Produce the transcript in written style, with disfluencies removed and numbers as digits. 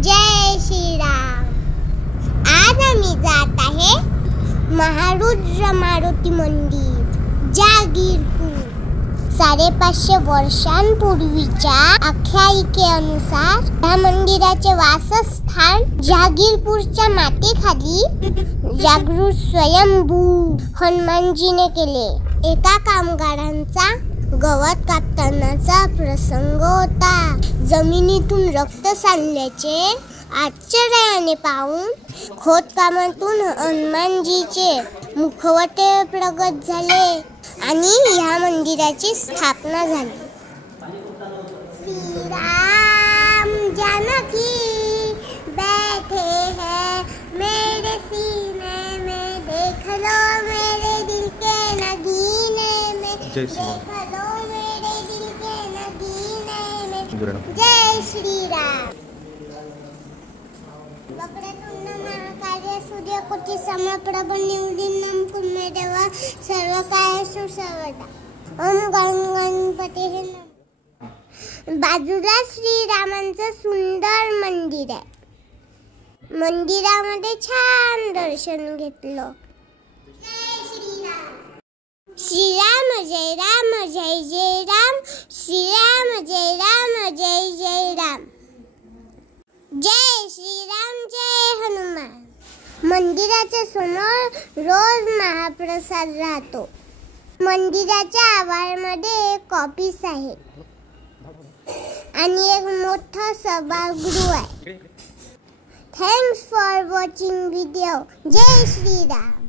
जय श्री राम। आज आम्ही जात आहे महारुद्र मारुती मंदिर जागीरपूर। 550 वर्षांपूर्वीच्या आख्यायिकेनुसार या मंदिराचे वासस्थान जागीरपूरच्या मातीखाली जागृत स्वयंभू हनुमानजीने केले। एका कामगारांचा गवत कापतानाचा प्रसंग होता। जमिनीतून रक्त सांडल्याचे आश्चर्याने पाहून खोदकामातून हनुमानजीचे मुखवटे प्रगट झाले आणि या मंदिराची स्थापना झाली। श्री राम जानकी बैठे हैं मेरे सीने में, देख लो मेरे दिल के नगीने में, देख लो मेरे दिल के नगीने में। जय श्री राम। वक्रतुंड महाकाय सूर्यकोटि समप्रभ निर्विघ्नं कुरु देव सर्वकार्येषु सर्वदा। ओम गणपतीचे नमः। बाजूला श्रीरामांचं सुंदर मंदिर आहे। मंदिरामध्ये छान दर्शन घेतलं। श्रीराम जय राम जय जय राम, श्रीराम जय राम जय जय राम, जय श्रीराम जय हनुमान। मंदिराच्या समोर रोज महाप्रसाद राहतो। मंदिराच्या आवारामध्ये एक ऑफिस आहे आणि एक मोठा सभागृह आहे। Thanks for watching video. जय श्री राम।